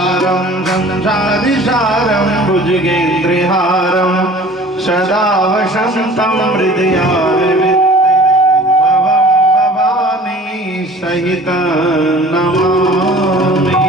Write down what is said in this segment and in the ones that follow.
सारं संसारिसारं भुजगेन्द्रहारं सदा वसन्तं हृदया विविक्ते भवं भवानी सहितं नमामि।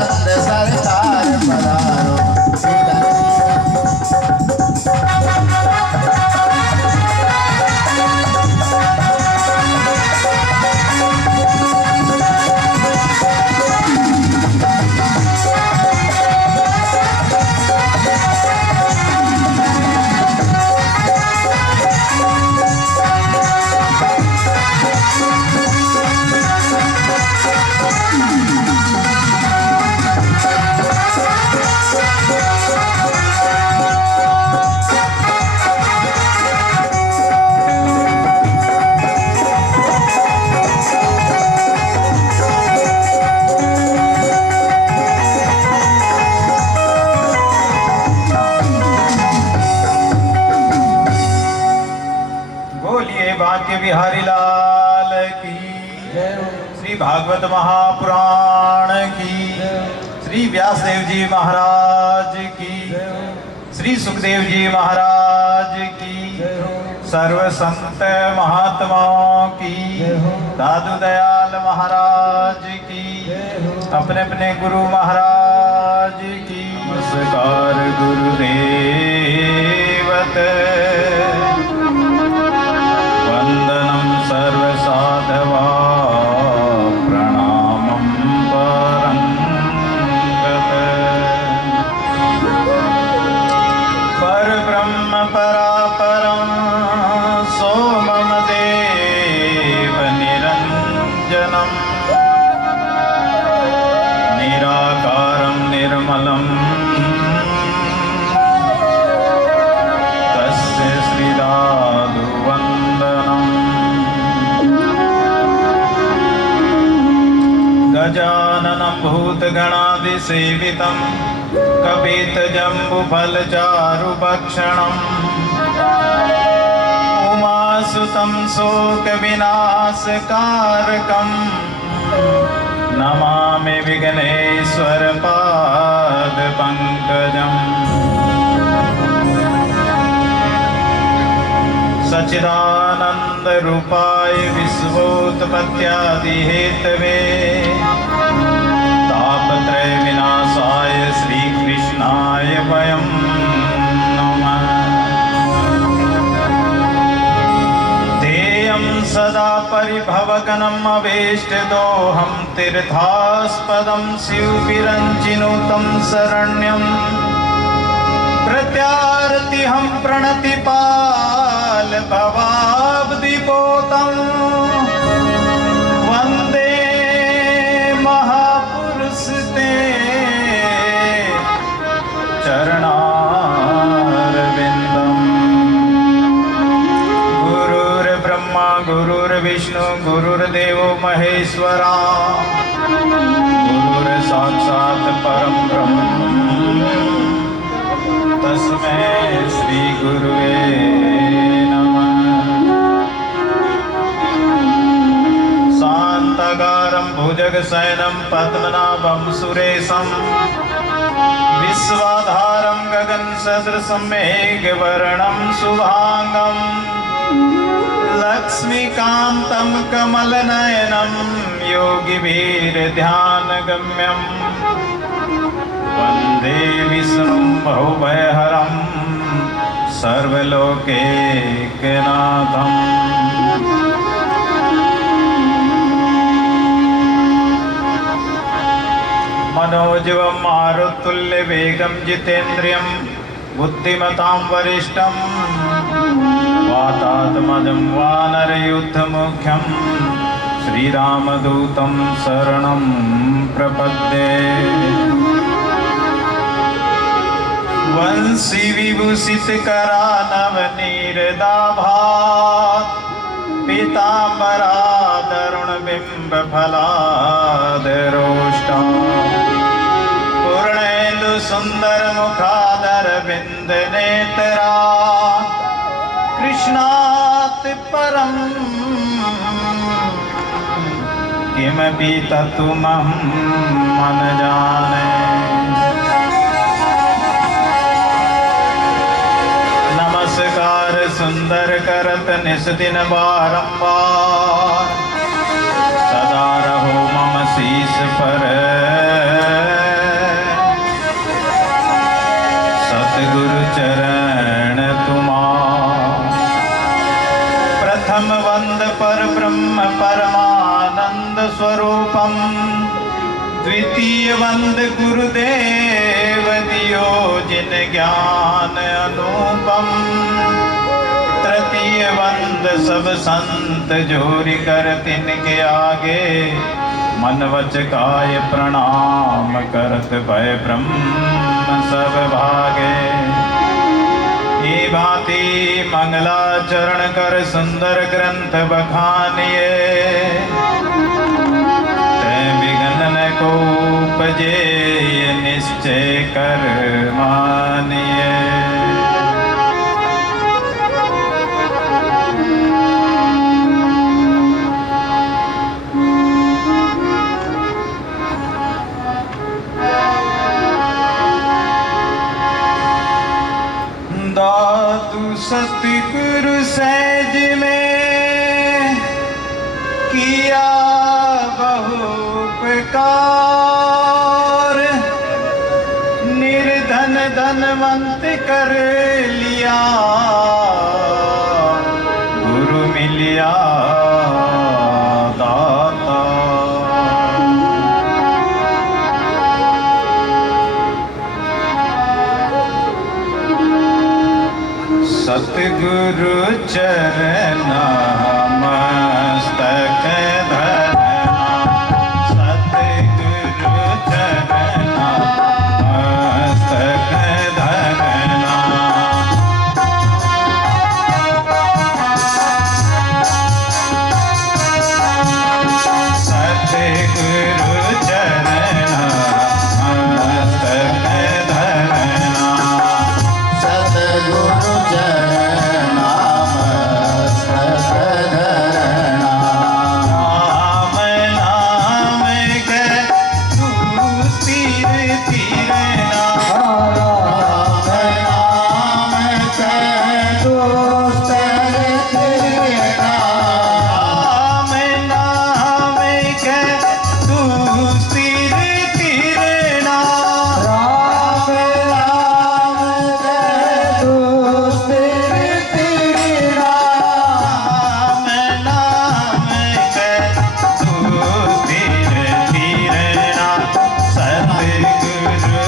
नंद सरकार पधारो बिहारी लाल की श्री भागवत महापुराण की श्री व्यासदेव जी महाराज की श्री सुखदेव जी महाराज की सर्व संत महात्माओं की दादू दयाल महाराज की अपने अपने गुरु महाराज की नमस्कार गुरुदेवत वंदनम सर्व साधवा प्रणामं परंगत परब्रह्म परापरं सोमम देव निरंजनम निराकारं निर्मलं तस्य श्रीदादु गजाननं भूतगणादिसेवितं कपितजम्बुफलचारुभक्षणम् उमासुतं शोकविनाशकारकं नमामि विघ्नेश्वरपादपङ्कजम् सच्चिदानन्दरूपाय विश्वोत्पत्त्यादिहेतवे तापत्रय विनाशाय श्रीकृष्णाय वयं नमः। तेयं सदा परिभवगणम् अवेष्टदोहं तीर्थास्पदं शिवविरञ्चिनुतं शरण्यं प्रत्यार्तिहं प्रणतिपाल भवाब्धिपोतं वन्दे महापुरुष ते चरणारविन्दम्। गुरुर्ब्रह्मा गुरुर्विष्णु गुरुर्देवो महेश्वरा गुरुर्साक्षात् परं ब्रह्म तस्मै श्री गुरुवे नमः। शान्ताकारं भुजगशयनं पद्मनाभं सुरेशं विश्वाधारं गगनसदृशं मेघवर्णं शुभांगं लक्ष्मीकान्तं कमलनयनं योगिभिर्ध्यानगम्यम् वन्दे विष्णुं भवभयहरं सर्वलोकैकनाथम्। मनोजवं मारुतुल्यवेगं जितेन्द्रियं बुद्धिमतां वरिष्ठं वातात्मजं वानरयुद्धमुख्यं श्रीरामदूतं शरणं प्रपद्ये। वंशी विभूषित करानवनीरदाभात् पीताम्बरादरुणबिम्ब फलादरोष्टा पूर्णेन्दु सुन्दर मुखादर बिंद नेत्रा कृष्णात् परं किमपि तत्त्वमहं न जाने। नमस्कार सुंदर करत निस्दिन बारंबार सदा रहो मम शीश पर वंद गुरुदेव दियो जिन ज्ञान अनुपम। तृतीय वंद सब संत जोरि कर तिनके आगे। मन वच काय प्रणाम करत भय ब्रह्म सब भागे। ये भांति मंगलाचरण कर सुंदर ग्रंथ बखानिए। विघ्न को उपजे निश्चय कर मानिए। दादु सतगुरु सहज में किया बहु उपकार। निर्धन धनवंत कर लिया गुरु मिलिया दाता। सतगुरु चरना मस्तक धरना। सतगुरु चरना मस्तक धरना। सतगुरु चरना मस्तक धरना। सतगुरु चरना मस्तक धरना। राम नाम के तू स्थिर रहना। राम नाम के तू स्थिर रहना। राम नाम के तू स्थिर रहना। राम नाम के तू स्थिर रहना। राम नाम के तू स्थिर रहना। सतगुरु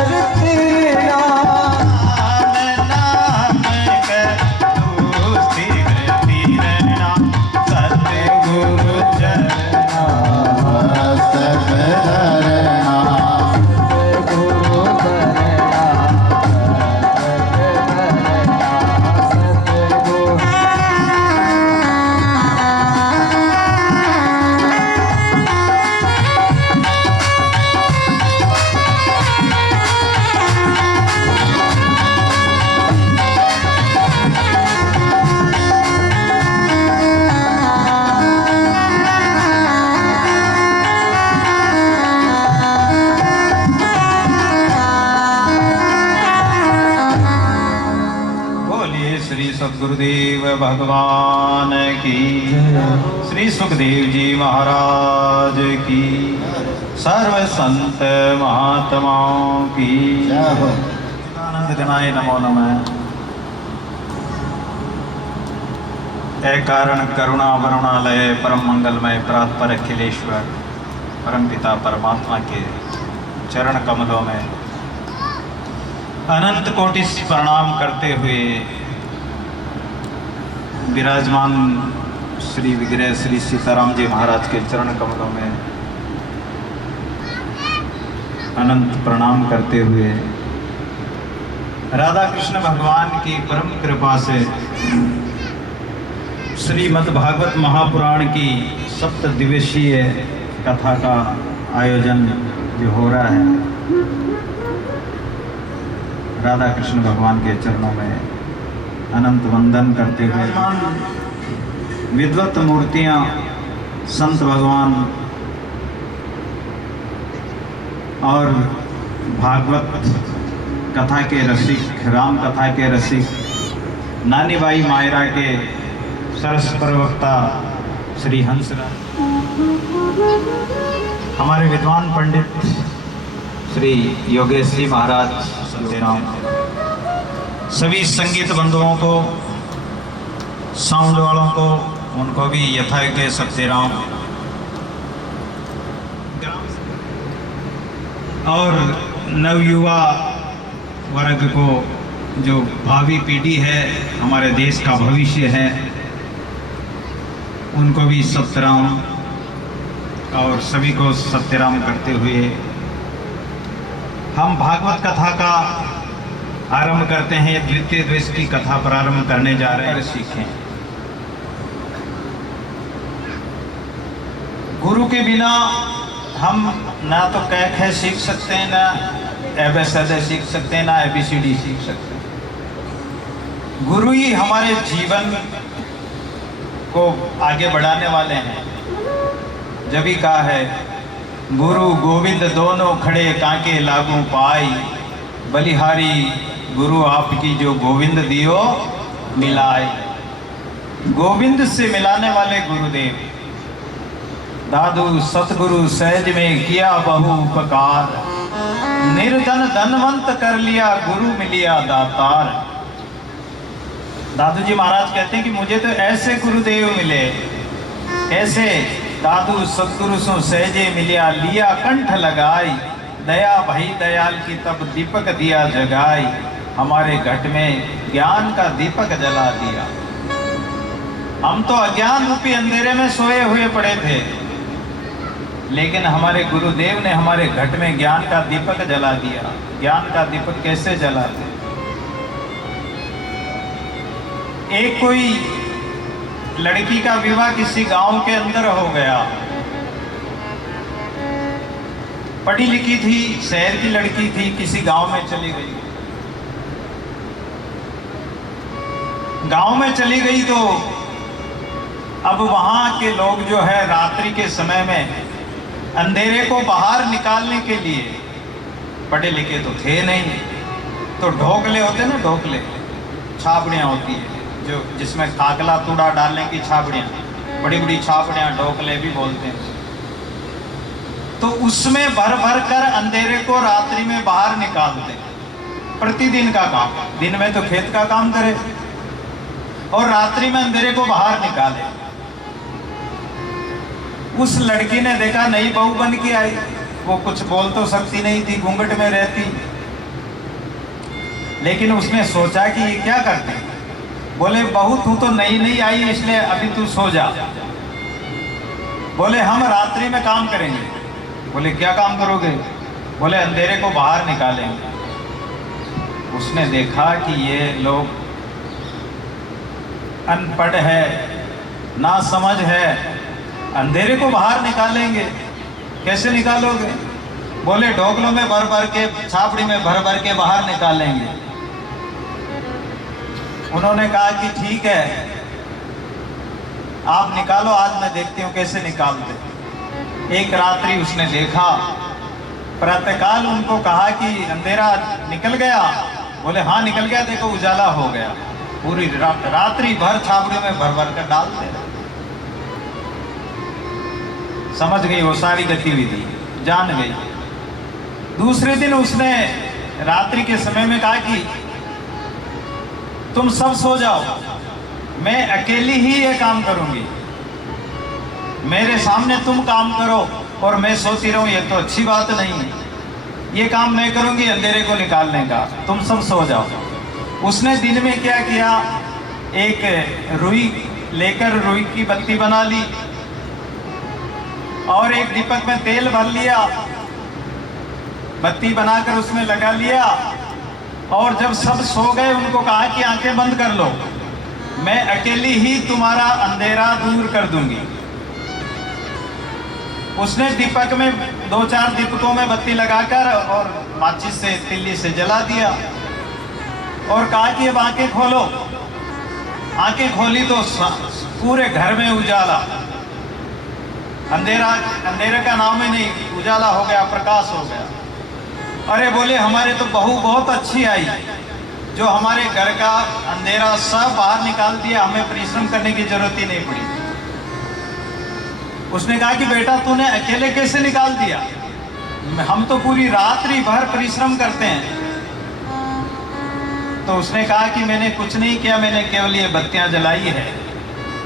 तेरे नाम नाम के तू स्थिर रहना सतगुरु चरणा मस्तक धरना गुरु धरना सतगुरु बोलिए श्री सद्गुरुदेव भगवान की, श्री सुखदेव जी महाराज की, सर्व संत महात्माओं की। आनंद गणाय नमो नमः। ए कारण करुणा वरुणालय परम मंगलमय प्रातपर अखिलेश्वर परम पिता परमात्मा के चरण कमलों में अनंत कोटि प्रणाम करते हुए विराजमान श्री विग्रह श्री सीताराम जी महाराज के चरण कमलों में अनंत प्रणाम करते हुए राधा कृष्ण भगवान की परम कृपा से श्रीमद् भागवत महापुराण की सप्त दिवसीय कथा का आयोजन जो हो रहा है, राधा कृष्ण भगवान के चरणों में अनंत वंदन करते हुए विद्वत मूर्तियां संत भगवान और भागवत कथा के रसिक, राम कथा के रसिक, नानी बाई मायरा के सरस प्रवक्ता श्री हंसराज, हमारे विद्वान पंडित श्री योगेश जी महाराज सत्यनाम, सभी संगीत बंधुओं को, साउंड वालों को, उनको भी यथायोग्य सत्यराम, और नवयुवा वर्ग को, जो भावी पीढ़ी है, हमारे देश का भविष्य है, उनको भी सत्यराम और सभी को सत्यराम करते हुए हम भागवत कथा का आरंभ करते हैं। द्वितीय द्वेष की कथा प्रारंभ करने जा रहे हैं। सीखें, गुरु के बिना हम ना तो क ख सीख सकते हैं, ना ABCD सीख सकते हैं, ना ABCD सीख सकते हैं। गुरु ही हमारे जीवन को आगे बढ़ाने वाले हैं। जब ही कहा है, गुरु गोविंद दोनों खड़े कांके लागू पाई, बलिहारी गुरु आपकी जो गोविंद दियो मिलाए। गोविंद से मिलाने वाले गुरुदेव, दादू सतगुरु सहज में किया बहु उपकार, निर्धन धनवंत कर लिया गुरु मिलिया दातार। दादू जी महाराज कहते हैं कि मुझे तो ऐसे गुरुदेव मिले, ऐसे दादू सतगुरु सो सहजे मिलिया, लिया कंठ लगाई, दया भई दयाल की तब दीपक दिया जगाई, हमारे घट में ज्ञान का दीपक जला दिया। हम तो अज्ञान रूपी अंधेरे में सोए हुए पड़े थे, लेकिन हमारे गुरुदेव ने हमारे घट में ज्ञान का दीपक जला दिया। ज्ञान का दीपक कैसे जलाते? एक कोई लड़की का विवाह किसी गांव के अंदर हो गया, पढ़ी लिखी थी, शहर की लड़की थी, किसी गांव में चली गई। गांव में चली गई तो अब वहां के लोग जो है रात्रि के समय में अंधेरे को बाहर निकालने के लिए, पढ़े लिखे तो थे नहीं, तो ढोकले होते ना, ढोकले छाबड़ियाँ होती है जो जिसमें खाकला तूड़ा डालने की छाबड़ियाँ, बड़ी बड़ी छाबड़ियाँ ढोकले भी बोलते हैं, तो उसमें भर भर कर अंधेरे को रात्रि में बाहर निकालते। प्रतिदिन का काम, दिन में तो खेत का काम करे और रात्रि में अंधेरे को बाहर निकाले। उस लड़की ने देखा नई बहू बन के आई, वो कुछ बोल तो सकती नहीं थी, घूंघट में रहती, लेकिन उसने सोचा कि ये क्या करते हैं। बोले बहू तू तो नई नई आई इसलिए अभी तू सो जा। बोले हम रात्रि में काम करेंगे। बोले क्या काम करोगे? बोले अंधेरे को बाहर निकालेंगे। उसने देखा कि ये लोग अनपढ़ है, ना समझ है, अंधेरे को बाहर निकालेंगे। कैसे निकालोगे? बोले ढोकलों में भर भर के, छापड़ी में भर भर के बाहर निकालेंगे। उन्होंने कहा कि ठीक है आप निकालो, आज मैं देखती हूँ कैसे निकालते। एक रात्रि उसने देखा, प्रातःकाल उनको कहा कि अंधेरा निकल गया। बोले हाँ निकल गया, देखो उजाला हो गया। पूरी रात्रि भर छापड़ियों में भर भर कर डालते रहे। समझ गई वो सारी गतिविधि, जान गई। दूसरे दिन उसने रात्रि के समय में कहा कि तुम सब सो जाओ, मैं अकेली ही ये काम करूंगी। मेरे सामने तुम काम करो और मैं सोती रहूं, ये तो अच्छी बात नहीं है। ये काम मैं करूंगी अंधेरे को निकालने का, तुम सब सो जाओ। उसने दिन में क्या किया, एक रुई लेकर रुई की बत्ती बना ली और एक दीपक में तेल भर लिया, बत्ती बनाकर उसमें लगा लिया। और जब सब सो गए उनको कहा कि आंखें बंद कर लो, मैं अकेली ही तुम्हारा अंधेरा दूर कर दूंगी। उसने दीपक में 2-4 दीपकों में बत्ती लगाकर और माचिस से, तिल्ली से जला दिया और कहा कि अब आंखें खोलो। आंखें खोली तो पूरे घर में उजाला, अंधेरे का नाम ही नहीं, उजाला हो गया, प्रकाश हो गया। अरे बोले हमारे तो बहू बहुत अच्छी आई, जो हमारे घर का अंधेरा सब बाहर निकाल दिया, हमें परिश्रम करने की जरूरत ही नहीं पड़ी। उसने कहा कि बेटा तूने अकेले कैसे निकाल दिया, हम तो पूरी रात्रि भर परिश्रम करते हैं। तो उसने कहा कि मैंने कुछ नहीं किया, मैंने केवल ये बत्तियां जलाई है।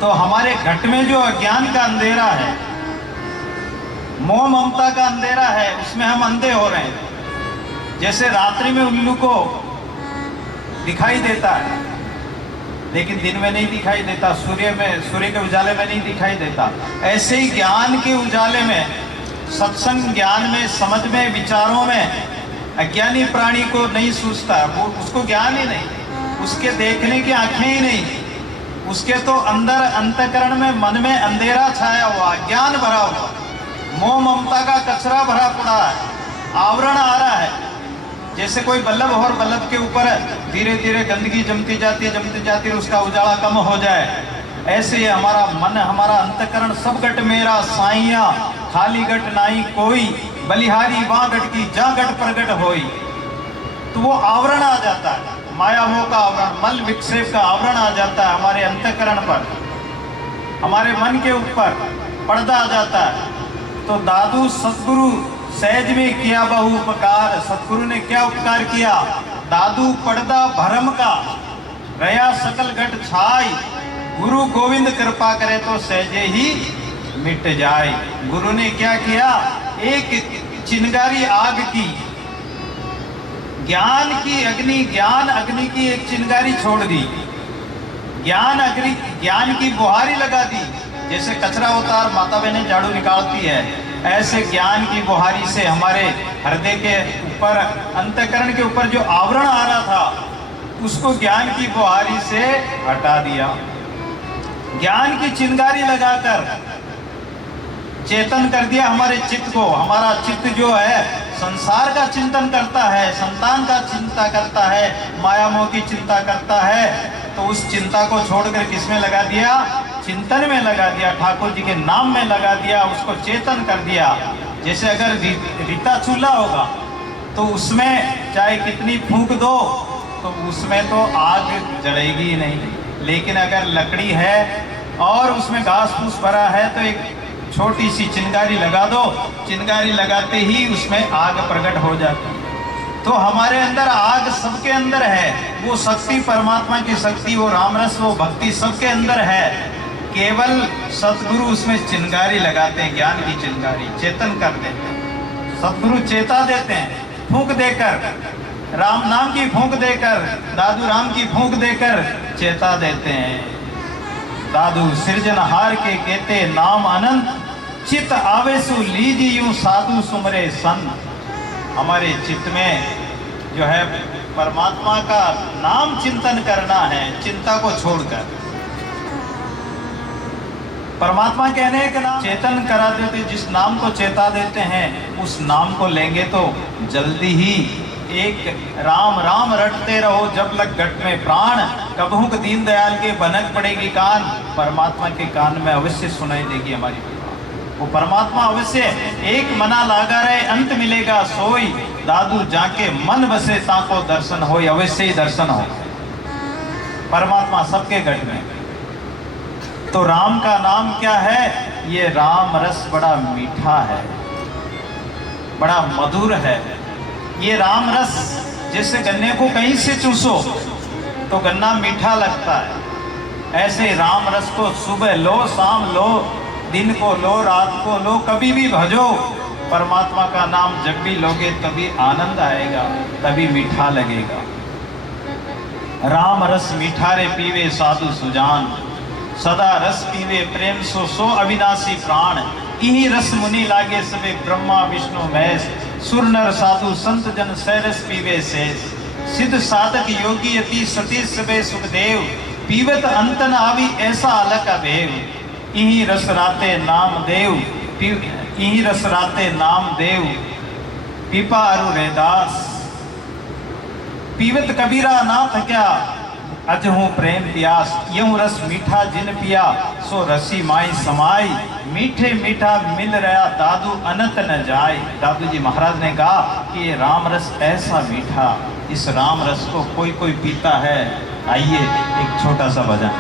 तो हमारे घट में जो अज्ञान का अंधेरा है, मोह ममता का अंधेरा है, उसमें हम अंधे हो रहे हैं। जैसे रात्रि में उल्लू को दिखाई देता है लेकिन दिन में नहीं दिखाई देता, सूर्य के उजाले में नहीं दिखाई देता, ऐसे ही ज्ञान के उजाले में, सत्संग ज्ञान में, समझ में, विचारों में अज्ञानी प्राणी को नहीं सूझता, वो उसको ज्ञान ही नहीं, उसके देखने की आंखें ही नहीं, उसके तो अंदर अंतःकरण में, मन में अंधेरा छाया हुआ, ज्ञान भरा हुआ, मोह ममता का कचरा भरा पड़ा है, आवरण आ रहा है। जैसे कोई बल्लभ और बल्लभ के ऊपर धीरे धीरे गंदगी जमती जाती है, उसका उजाला कम हो जाए, ऐसे ही हमारा मन, हमारा अंतःकरण, सब गट मेरा साइया, खाली गट नाई कोई, बलिहारी वहाँ गट की जा गट प्रगट होई। तो वो आवरण आ जाता है, माया मोह का आवरण, मल विक्षेप का आवरण आ जाता है हमारे अंतःकरण पर, हमारे मन के ऊपर पर्दा आ जाता है। तो दादू सतगुरु सहज में किया बहु उपकार, सतगुरु ने क्या उपकार किया, दादू पर्दा भरम का रया सकल घट छाई, गुरु गोविंद कृपा करे तो सहजे ही मिट जाए। गुरु ने क्या किया, एक चिंगारी आग की, ज्ञान की अग्नि, ज्ञान अग्नि की एक चिंगारी छोड़ दी, ज्ञान की बुहारी लगा दी। जैसे कचरा होता है माता बहनें झाड़ू निकालती है, ऐसे ज्ञान की बुहारी से हमारे हृदय के ऊपर, अंतःकरण के ऊपर जो आवरण आ रहा था, उसको ज्ञान की बुहारी से हटा दिया। ज्ञान की चिंगारी लगाकर चेतन कर दिया हमारे चित्त को। हमारा चित्त जो है संसार का चिंतन करता है, संतान का चिंता करता है, माया मोह की चिंता करता है, तो उस चिंता को छोड़कर किसमें लगा दिया, चिंतन में लगा दिया, ठाकुर जी के नाम में लगा दिया, उसको चेतन कर दिया। जैसे अगर रीता चूल्हा होगा तो उसमें चाहे कितनी फूंक दो तो उसमें तो आग जलेगी ही नहीं, लेकिन अगर लकड़ी है और उसमें घास फूस भरा है तो एक छोटी सी चिंगारी लगा दो, चिंगारी लगाते ही उसमें आग प्रकट हो जाती है। तो हमारे अंदर आग सबके अंदर है, वो शक्ति परमात्मा की शक्ति, वो रामरस, वो भक्ति सबके अंदर है, केवल सतगुरु उसमें चिंगारी लगाते हैं, ज्ञान की चिंगारी, चेतन कर देते हैं। सतगुरु चेता देते हैं फूंक देकर, राम नाम की फूंक देकर, दादू राम की फूंक देकर चेता देते हैं। दादू सृजनहार के कहते नाम अनंत, चित आवेसु लीजी यूं साधु सुमरे संत। हमारे चित्त में जो है परमात्मा का नाम चिंतन करना है, चिंता को छोड़कर। परमात्मा कहने के नाम चेतन करा देते, जिस नाम को चेता देते हैं उस नाम को लेंगे तो जल्दी ही एक राम राम रटते रहो जब लग गट में प्राण, कबहू के दीन दयाल के बनक पड़ेगी कान। परमात्मा के कान में अवश्य सुनाई देगी हमारी बात। वो परमात्मा अवश्य एक मना लागा रहे, अंत मिलेगा सोई। दादू जाके मन बसे ताको दर्शन हो, अवश्य ही दर्शन हो परमात्मा सबके घट में। तो राम का नाम क्या है? ये राम रस बड़ा मीठा है, बड़ा मधुर है। ये राम रस जैसे गन्ने को कहीं से चूसो तो गन्ना मीठा लगता है, ऐसे राम रस को सुबह लो, शाम लो, दिन को लो, रात को लो, कभी भी भजो। परमात्मा का नाम जब भी लोगे तभी आनंद आएगा, तभी मीठा लगेगा। राम रस मीठा रे पीवे साधु सुजान, सदा रस पीवे प्रेम सो सो अविनाशी प्राण। इही रस मुनि लागे सबे ब्रह्मा विष्णु महेश, सुर नर साधु संत जन सैरस पीवे शेष। सिद्ध साधक योगी अति सती सबे सुखदेव, पीवत अंतन आवी ऐसा अलग अभेव। इही रस राते नाम देव, इही रस राते नाम देव, पीपा अरु रैदास। पीवत कबीरा नाथ क्या, अजहू प्रेम प्यास। यूं रस मीठा जिन पिया, सो रसी माई समाई। मीठे मीठा मिल रहा दादू अनंत न जाए। दादू जी महाराज ने कहा कि ये राम रस ऐसा मीठा, इस राम रस को कोई कोई पीता है। आइए एक छोटा सा भजन।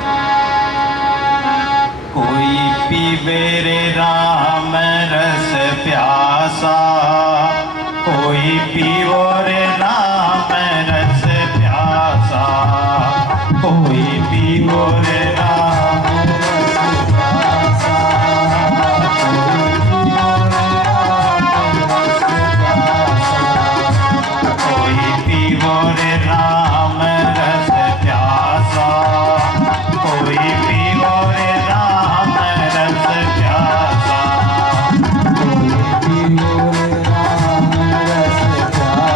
कोई पीवे रे राम रस प्यासा, कोई पीवो रे राम रस प्यासा, कोई पीवो रे राम रस प्यासा, कोई पीवो रे राम रस प्यासा, कोई पीवो रे राम रस प्यासा, कोई पीवो रे राम रस प्यासा,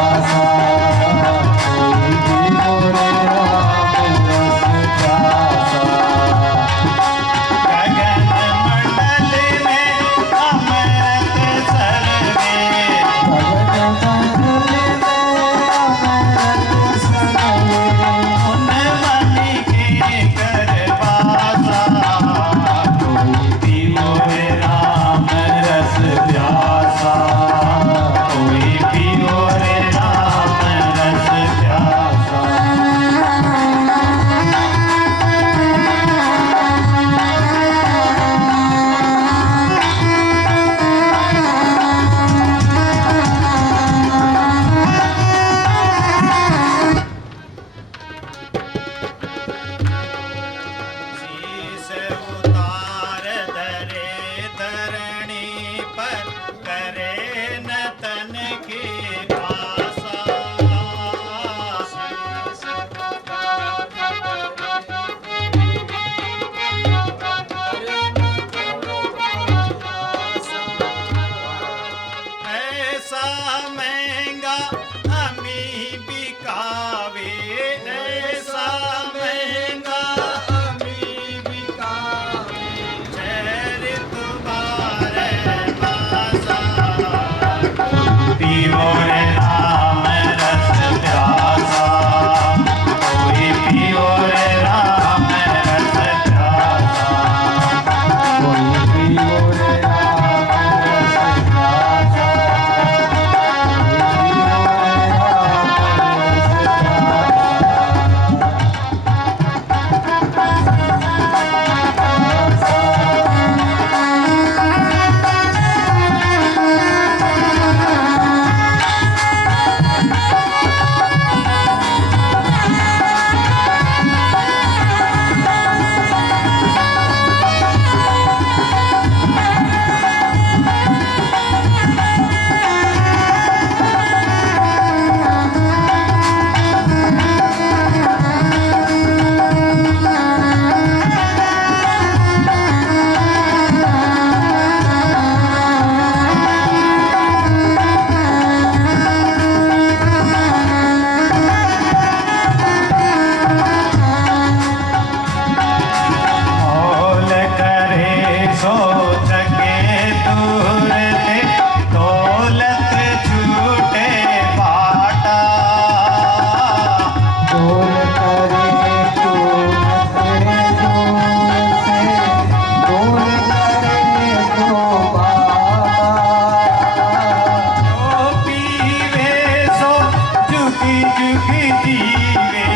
जुग जीवे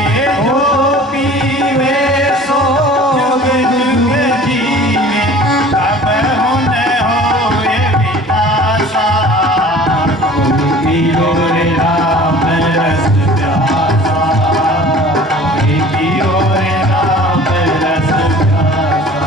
जो पीवे सो जुग जुग जीवे कब हुन होए विनाशा पियो रे राम रस प्यासा पियो रे राम रस प्यासा।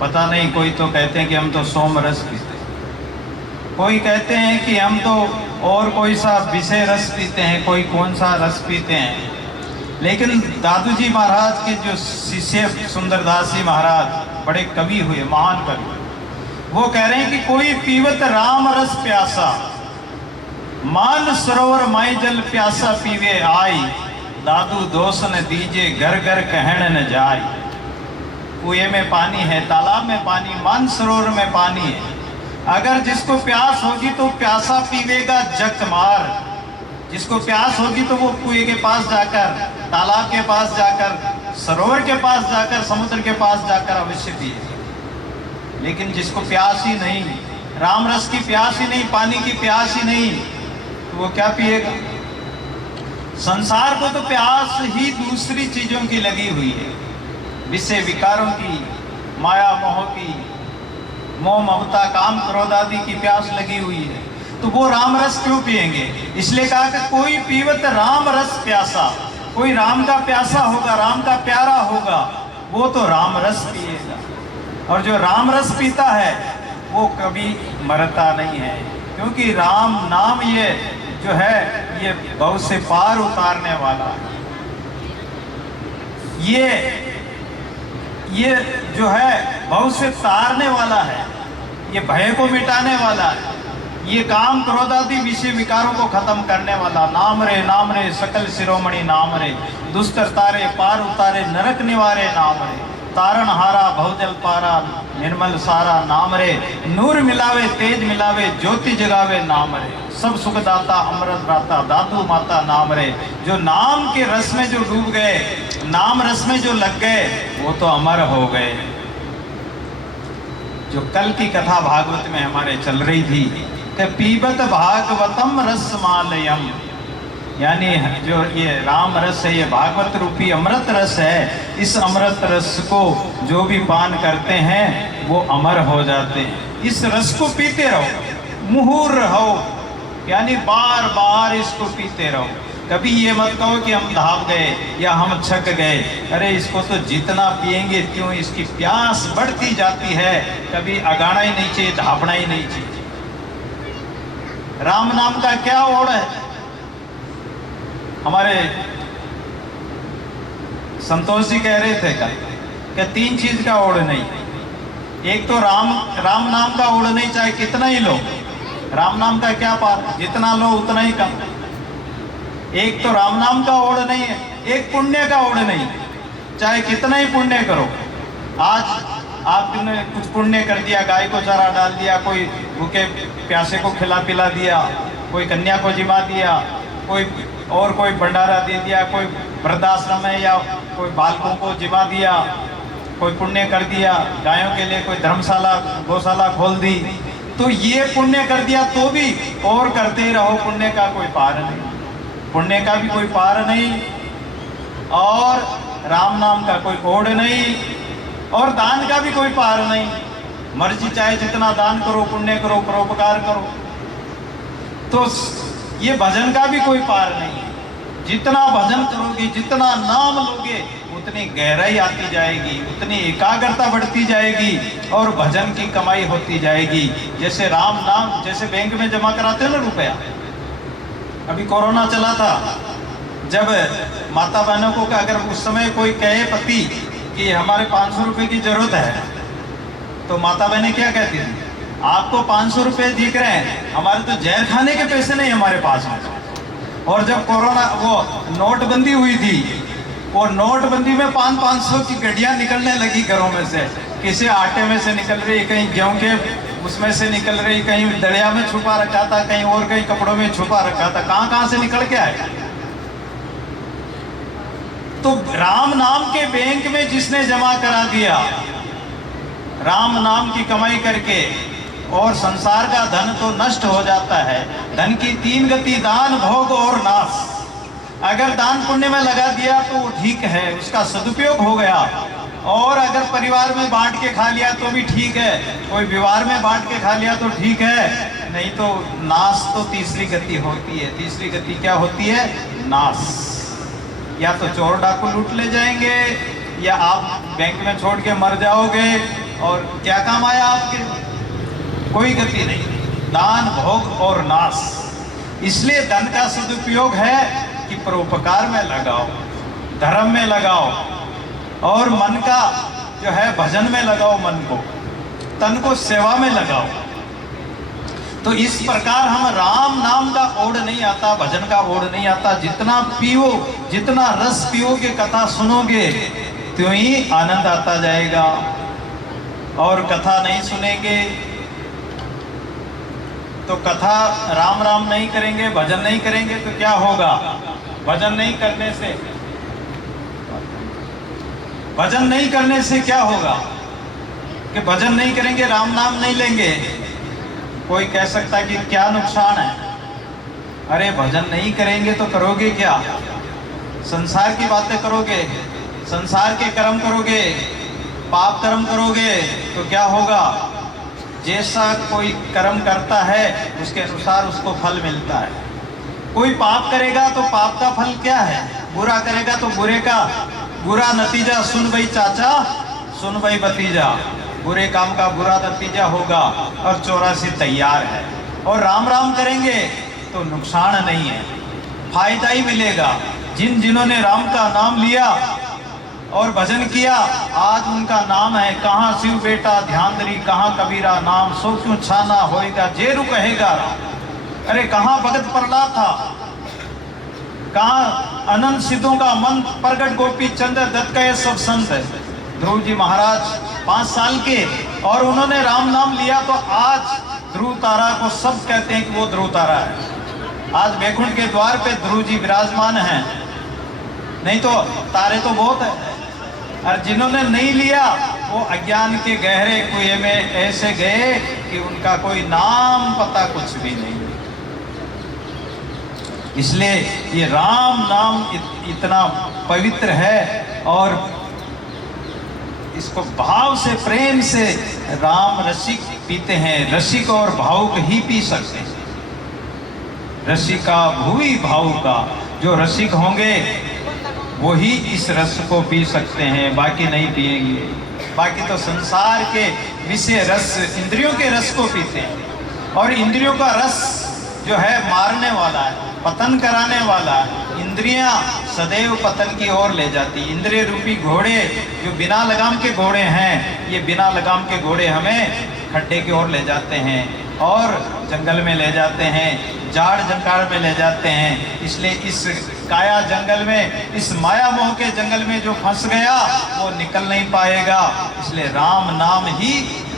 पता नहीं, कोई तो कहते हैं कि हम तो सोम रस पीते हैं, कोई कहते हैं कि हम तो और कोई सा विषय रस पीते हैं, कोई कौन सा रस पीते हैं। लेकिन दादू जी महाराज के जो शिष्य सुंदरदास जी महाराज बड़े कवि हुए, महान कवि, वो कह रहे हैं कि कोई पीवत राम रस प्यासा, मान सरोवर माई जल प्यासा पीवे आई, दादू दोष न दीजे घर घर कहण न जाय। कुएं में पानी है, तालाब में पानी, मान सरोवर में पानी है, अगर जिसको प्यास होगी तो प्यासा पीवेगा जग मार, जिसको प्यास होगी तो वो कुएं के पास जाकर, तालाब के पास जाकर, सरोवर के पास जाकर, समुद्र के पास जाकर अवश्य पिएगा। लेकिन जिसको प्यास ही नहीं, राम रस की प्यास ही नहीं, पानी की प्यास ही नहीं, तो वो क्या पिएगा? संसार को तो प्यास ही दूसरी चीजों की लगी हुई है, विषय विकारों की, माया मोह की, मोह ममता काम क्रोध आदि की प्यास लगी हुई है, तो वो राम रस क्यों पिएंगे? इसलिए कहा कि कोई पीवत राम रस प्यासा, कोई राम का प्यासा होगा, राम का प्यारा होगा, वो तो राम रस पिएगा। और जो राम रस पीता है वो कभी मरता नहीं है, क्योंकि राम नाम ये जो है ये भव से पार उतारने वाला है। ये जो है भव से तारने वाला है, ये भय को मिटाने वाला है, ये काम क्रोध आदि विषय विकारों को खत्म करने वाला। नाम रे सकल शिरोमणि नाम रे, दुष्कर तारे पार उतारे नरक निवारे नाम रे, तारण हारा भवजल पारा निर्मल सारा नाम रे, नूर मिलावे तेज मिलावे ज्योति जगावे नाम रे, सब सुखदाता अमृत दाता दादू माता नाम रे। जो नाम के रस में जो डूब गए, नाम रस में जो लग गए, वो तो अमर हो गए। जो कल की कथा भागवत में हमारे चल रही थी कि पीबत भागवतम रसमालयम, यानी जो ये राम रस है, ये भागवत रूपी अमृत रस है, इस अमृत रस को जो भी पान करते हैं वो अमर हो जाते हैं। इस रस को पीते रहो, मुहुर रहो, यानी बार बार इसको पीते रहो। कभी ये मत कहो कि हम धाप गए या हम छक गए, अरे इसको तो जितना पिएंगे क्यों इसकी प्यास बढ़ती जाती है, कभी अगाना ही नहीं चाहिए, धापना ही नहीं चाहिए। राम नाम का क्या ओढ़ है? हमारे संतोष जी कह रहे थे कि तीन चीज का ओढ़ नहीं। एक तो राम नाम का ओढ़ नहीं, चाहे कितना ही लो, राम नाम का क्या पार, जितना लो उतना ही कम। एक तो राम नाम का ओढ़ नहीं है, एक पुण्य का ओढ़ नहीं, चाहे कितना ही पुण्य करो। आज आपने कुछ पुण्य कर दिया, गाय को चारा डाल दिया, कोई भूखे प्यासे को खिला पिला दिया, कोई कन्या को जिमा दिया, कोई भंडारा दे दिया, कोई वृद्धाश्रम है या कोई बालकों को जिमा दिया, कोई पुण्य कर दिया, गायों के लिए कोई धर्मशाला गौशाला खोल दी, तो ये पुण्य कर दिया तो भी और करते ही रहो, पुण्य का कोई पार नहीं, पुण्य का भी कोई पार नहीं, और राम नाम का कोई ओढ़ नहीं, और दान का भी कोई पार नहीं। मर्जी चाहे जितना दान करो, पुण्य करो, परोपकार करो, तो ये भजन का भी कोई पार नहीं। जितना भजन करोगे, जितना नाम लोगे, उतनी गहराई आती जाएगी, उतनी एकाग्रता बढ़ती जाएगी और भजन की कमाई होती जाएगी। जैसे राम नाम, जैसे बैंक में जमा कराते हो ना रुपया, अभी कोरोना चला था, जब माता बहनों को अगर उस समय कोई कहे पति कि हमारे 500 रुपए की जरूरत है, तो माता बहनें क्या कहती थी? आपको 500 रुपए दिख रहे हैं, हमारे तो जहर खाने के पैसे नहीं हमारे पास में। और जब कोरोना वो नोटबंदी हुई थी, वो नोटबंदी में 500 की गड्डियां निकलने लगी घरों में से, किसी आटे में से निकल रही, कहीं गेहूं के उसमें से निकल रही, कहीं दरिया में छुपा रखा था, कहीं और कहीं कपड़ों में छुपा रखा था, कहां से निकल के आए। तो राम नाम के बैंक में जिसने जमा करा दिया, राम नाम की कमाई करके, और संसार का धन तो नष्ट हो जाता है। धन की 3 गति, दान भोग और नाश। अगर दान पुण्य में लगा दिया तो वो ठीक है, उसका सदुपयोग हो गया, और अगर परिवार में बांट के खा लिया तो भी ठीक है, कोई विवाह में बांट के खा लिया तो ठीक है, नहीं तो नाश तो तीसरी गति होती है। तीसरी गति क्या होती है? नाश। या तो चोर डाकू लूट ले जाएंगे, या आप बैंक में छोड़ के मर जाओगे, और क्या काम आया आपके? कोई गति नहीं। दान भोग और नाश। इसलिए धन का सदुपयोग है कि परोपकार में लगाओ, धर्म में लगाओ और मन का जो है भजन में लगाओ, मन को, तन को सेवा में लगाओ। तो इस प्रकार हम राम नाम का ओढ़ नहीं आता, भजन का ओढ़ नहीं आता। जितना पियो, जितना रस पियोगे, कथा सुनोगे, त्यों ही आनंद आता जाएगा। और कथा नहीं सुनेंगे तो कथा राम राम नहीं करेंगे, भजन नहीं करेंगे तो क्या होगा? भजन नहीं करने से क्या होगा कि भजन नहीं करेंगे, राम नाम नहीं लेंगे। कोई कह सकता है कि क्या नुकसान है? अरे भजन नहीं करेंगे तो करोगे क्या? संसार की बातें करोगे, संसार के कर्म करोगे, पाप कर्म करोगे तो क्या होगा? जैसा कोई कर्म करता है उसके अनुसार उसको फल मिलता है। कोई पाप करेगा तो पाप का फल क्या है? बुरा करेगा तो बुरे का बुरा नतीजा। सुन भाई चाचा, सुन भाई भतीजा, बुरे काम का बुरा नतीजा होगा और 84 तैयार है। और राम राम करेंगे तो नुकसान नहीं है, फायदा ही मिलेगा। जिन्होंने राम का नाम लिया और भजन किया, आज उनका नाम है। कहाँ शिव बेटा ध्यान दरी, कहाँ कबीरा नाम, सो क्यों छाना होएगा जेरू कहेगा। अरे कहाँ भगत प्रहलाद था, कहाँ अनंत सिद्धों का मन प्रगट गोपी चंद्र दत्त का ये सब संत है। ध्रुव जी महाराज 5 साल के और उन्होंने राम नाम लिया तो आज ध्रुव तारा को सब कहते हैं कि वो ध्रुव तारा है। आज वैकुंठ के द्वार पे ध्रुव जी विराजमान हैं, नहीं तो तारे तो बहुत है। और जिन्होंने नहीं लिया वो अज्ञान के गहरे कुएं में ऐसे गए कि उनका कोई नाम पता कुछ भी नहीं। इसलिए ये राम नाम इतना पवित्र है और इसको भाव से, प्रेम से राम रसिक पीते हैं। रसिक और भावुक ही पी सकते हैं। रसिका भुवि भावुका, जो रसिक होंगे वो ही इस रस को पी सकते हैं, बाकी नहीं पिएंगे। बाकी तो संसार के विषय रस, इंद्रियों के रस को पीते हैं। और इंद्रियों का रस जो है मारने वाला है, पतन कराने वाला है। इंद्रियां सदैव पतन की ओर ले जाती। इंद्रिय रूपी घोड़े जो बिना लगाम के घोड़े हैं, ये बिना लगाम के घोड़े हमें खड्डे की ओर ले जाते हैं और जंगल में ले जाते हैं, जाड़ जंकाड़ में ले जाते हैं। इसलिए इस काया जंगल में, इस माया मोह के जंगल में जो फंस गया वो निकल नहीं पाएगा। इसलिए राम नाम ही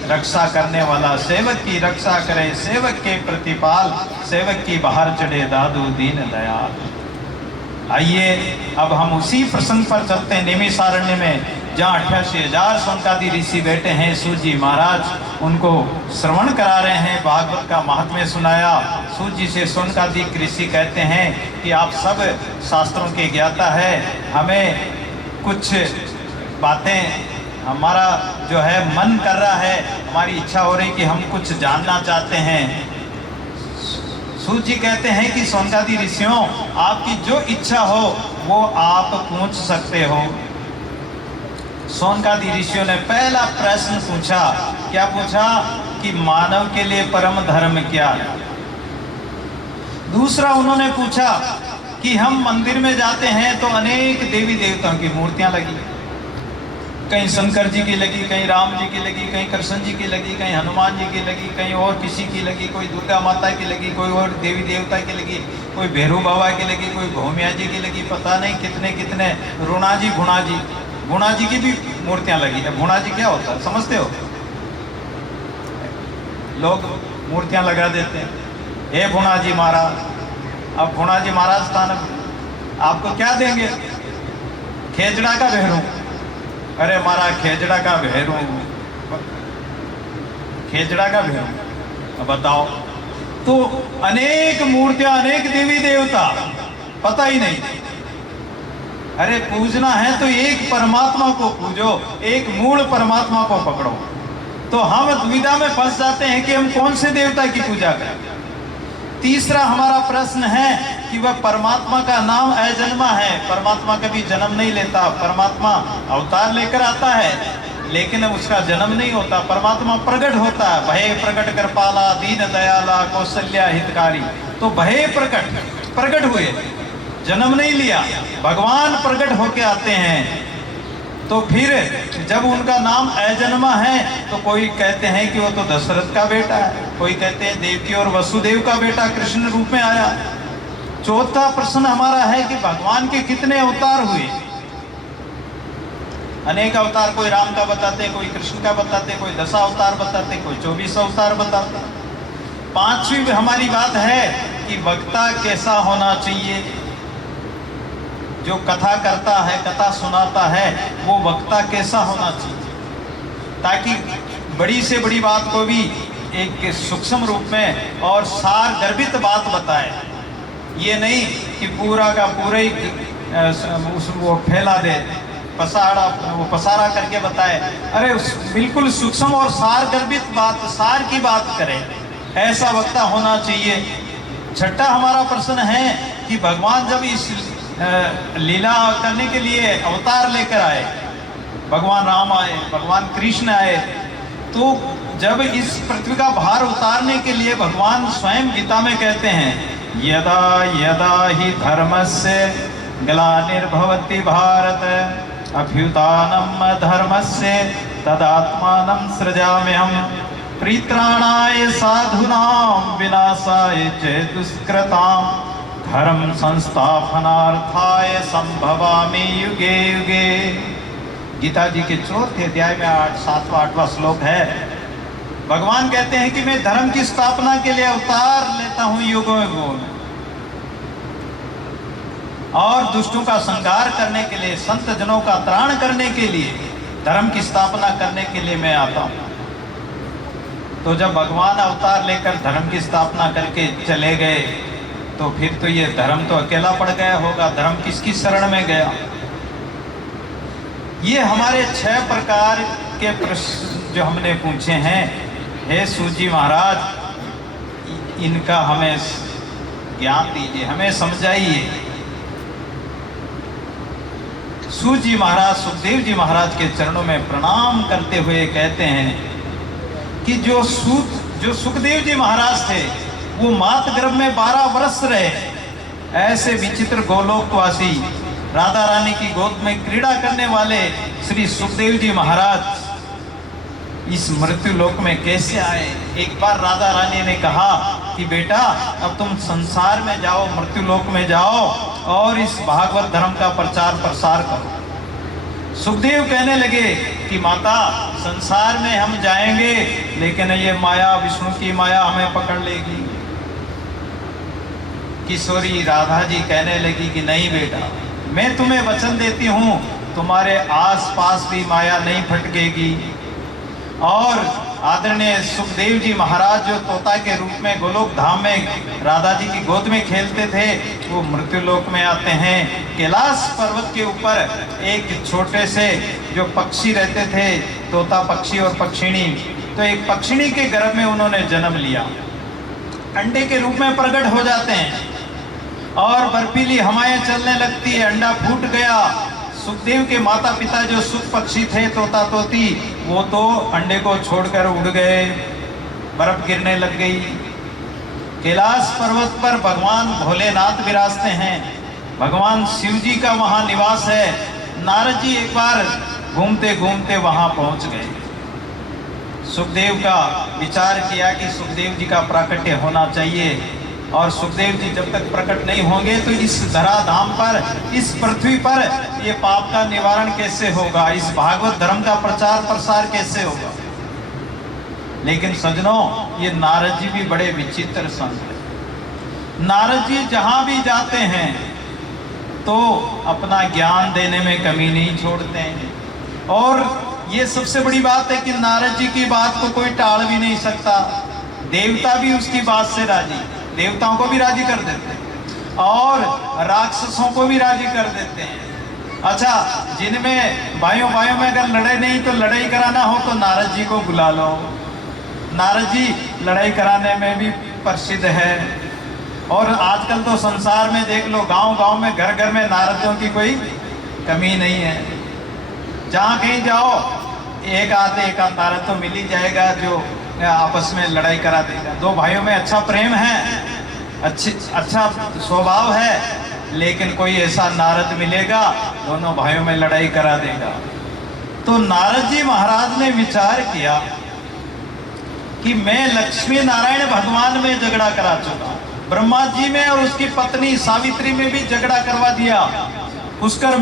रक्षा करने वाला, सेवक की रक्षा करे सेवक के प्रतिपाल, सेवक की बाहर चढ़े दादू दीन दयाल। आइए अब हम उसी प्रसंग पर चलते हैं, निमिषारण्य में, जहाँ 88,000 सोनकादि ऋषि बैठे हैं। सूत जी महाराज उनको श्रवण करा रहे हैं, भागवत का महात्म्य सुनाया। सूत जी से सोनकादि ऋषि कहते हैं कि आप सब शास्त्रों के ज्ञाता है, हमें कुछ बातें, हमारा जो है मन कर रहा है, हमारी इच्छा हो रही कि हम कुछ जानना चाहते हैं। सूत जी कहते हैं कि सोनकादि ऋषियों, आपकी जो इच्छा हो वो आप पूछ सकते हो। सोनकादि ऋषियों ने पहला प्रश्न पूछा। क्या पूछा? कि मानव के लिए परम धर्म क्या है। दूसरा उन्होंने पूछा कि हम मंदिर में जाते हैं तो अनेक देवी देवताओं की मूर्तियां लगी, कहीं शंकर जी की लगी, कहीं राम जी की लगी, कहीं कृष्ण जी की लगी, कहीं हनुमान जी की लगी, कहीं और किसी की लगी, कोई दुर्गा माता की लगी, कोई और देवी देवता की लगी, कोई भैरू बाबा की लगी, कोई भौमिया जी की लगी, पता नहीं कितने कितने, रुणा जी, गुणा जी की भी मूर्तियां लगी है। गुणा जी क्या होता है समझते हो? लोग मूर्तियां लगा देते हैं, हे गुणा जी महाराज। अब गुणा जी महाराज स्थान आपको क्या देंगे? खेजड़ा का भैरू। अरे महाराज खेजड़ा का भैरू, खेजड़ा का भैरू, बताओ। तो अनेक मूर्तियां, अनेक देवी देवता, पता ही नहीं। अरे पूजना है तो एक परमात्मा को पूजो, एक मूल परमात्मा को पकड़ो। तो हम दुविधा में फंस जाते हैं कि हम कौन से देवता की पूजा करें। तीसरा हमारा प्रश्न है कि वह परमात्मा का नाम अजन्मा है, परमात्मा कभी जन्म नहीं लेता। परमात्मा अवतार लेकर आता है लेकिन उसका जन्म नहीं होता। परमात्मा प्रकट होता है, भय प्रकट कर पाला, दीन दयाला, कौशल्या हितकारी। तो भय प्रकट हुए जन्म नहीं लिया, भगवान प्रकट होके आते हैं। तो फिर जब उनका नाम अजन्मा है तो कोई कहते हैं कि वो तो दशरथ का बेटा है, कोई कहते हैं देवकी और वसुदेव का बेटा कृष्ण रूप में आया। चौथा प्रश्न हमारा है कि भगवान के कितने अवतार हुए। अनेक अवतार, कोई राम का बताते, कोई कृष्ण का बताते, कोई 10 अवतार बताते, कोई 24 अवतार बताते। पांचवी हमारी बात है कि वक्ता कैसा होना चाहिए। जो कथा करता है, कथा सुनाता है, वो वक्ता कैसा होना चाहिए, ताकि बड़ी से बड़ी बात को भी एक सूक्ष्म रूप में और सार गर्भित बात बताए। ये नहीं कि पूरा का पूरा ही वो फैला दे, पसारा करके बताए। अरे बिल्कुल सूक्ष्म और सार गर्भित बात, सार की बात करे, ऐसा वक्ता होना चाहिए। छठा हमारा प्रश्न है कि भगवान जब इस लीला करने के लिए अवतार लेकर आए, भगवान राम आए, भगवान कृष्ण आए, तो जब इस पृथ्वी का भार उतारने के लिए भगवान स्वयं गीता में कहते हैं यदा यदा ही धर्मस्य ग्लानिर्भवति भारत अभ्युत्थानम् धर्मस्य तदात्मानं सृजाम्यहम् परित्राणाय साधूनां विनाशाय च दुष्कृताम् धर्म संस्थापनार्थाय संभवामि युगे युगे। गीता जी के 4थे अध्याय में 7वां 8वां श्लोक है। भगवान कहते हैं कि मैं धर्म की स्थापना के लिए अवतार लेता हूं युगों युगों में, और दुष्टों का संहार करने के लिए, संत जनों का त्राण करने के लिए, धर्म की स्थापना करने के लिए मैं आता हूं। तो जब भगवान अवतार लेकर धर्म की स्थापना करके चले गए तो फिर तो ये धर्म तो अकेला पड़ गया होगा, धर्म किसकी शरण में गया। ये हमारे 6 प्रकार के प्रश्न जो हमने पूछे हैं, हे सूत जी महाराज, इनका हमें ज्ञान दीजिए, हमें समझाइए। सूत जी महाराज सुखदेव जी महाराज के चरणों में प्रणाम करते हुए कहते हैं कि जो सुखदेव जी महाराज थे वो मात गर्भ में 12 वर्ष रहे। ऐसे विचित्र गोलोकवासी राधा रानी की गोद में क्रीड़ा करने वाले श्री सुखदेव जी महाराज इस मृत्यु लोक में कैसे आए। एक बार राधा रानी ने कहा कि बेटा अब तुम संसार में जाओ, मृत्यु लोक में जाओ और इस भागवत धर्म का प्रचार प्रसार करो। सुखदेव कहने लगे कि माता संसार में हम जाएंगे लेकिन ये माया, विष्णु की माया हमें पकड़ लेगी। किशोरी राधा जी कहने लगी कि नहीं बेटा, मैं तुम्हें वचन देती हूँ तुम्हारे आसपास भी माया नहीं फटकेगी। और आदरणीय सुखदेव जी महाराज जो तोता के रूप में गोलोक धाम में राधा जी की गोद में खेलते थे, वो मृत्यु लोक में आते हैं। कैलाश पर्वत के ऊपर एक छोटे से जो पक्षी रहते थे, तोता पक्षी और पक्षिणी, तो एक पक्षिणी के गर्भ में उन्होंने जन्म लिया, अंडे के रूप में प्रकट हो जाते हैं और बर्फीली हवाएं चलने लगती है, अंडा फूट गया। सुखदेव के माता पिता जो सुख पक्षी थे, तोता तोती, वो तो अंडे को छोड़कर उड़ गए, बर्फ गिरने लग गई। कैलाश पर्वत पर भगवान भोलेनाथ विराजते हैं, भगवान शिव जी का वहाँ निवास है। नारद जी एक बार घूमते घूमते वहाँ पहुँच गए। सुखदेव का विचार किया कि सुखदेव जी का प्राकट्य होना चाहिए, और सुखदेव जी जब तक प्रकट नहीं होंगे तो इस धराधाम पर, इस पृथ्वी पर ये पाप का निवारण कैसे होगा, इस भागवत धर्म का प्रचार प्रसार कैसे होगा। लेकिन सज्जनों, ये नारद जी भी बड़े विचित्र संत हैं। नारद जी जहां भी जाते हैं तो अपना ज्ञान देने में कमी नहीं छोड़ते हैं, और ये सबसे बड़ी बात है कि नारद जी की बात को कोई टाल भी नहीं सकता। देवता भी उसकी बात से राजी, देवताओं को भी राजी कर देते हैं और राक्षसों को भी राजी कर देते हैं। अच्छा, जिनमें भाइयों भाइयों में अगर लड़ाई नहीं तो लड़ाई कराना हो तो नारद जी को बुला लो। नारद जी लड़ाई कराने में भी प्रसिद्ध है। और आजकल तो संसार में देख लो, गांव गांव में, घर घर में नारदियों की कोई कमी नहीं है। जहाँ कहीं जाओ एक आध नारद तो मिल ही जाएगा जो आपस में लड़ाई करा देगा। दो भाइयों में अच्छा प्रेम है, अच्छा स्वभाव है, लेकिन कोई ऐसा नारद मिलेगा दोनों भाइयों में लड़ाई करा देगा। तो नारद जी महाराज ने विचार किया कि मैं लक्ष्मी नारायण भगवान में झगड़ा करा चुका, ब्रह्मा जी में और उसकी पत्नी सावित्री में भी झगड़ा करवा दिया, पुष्कर में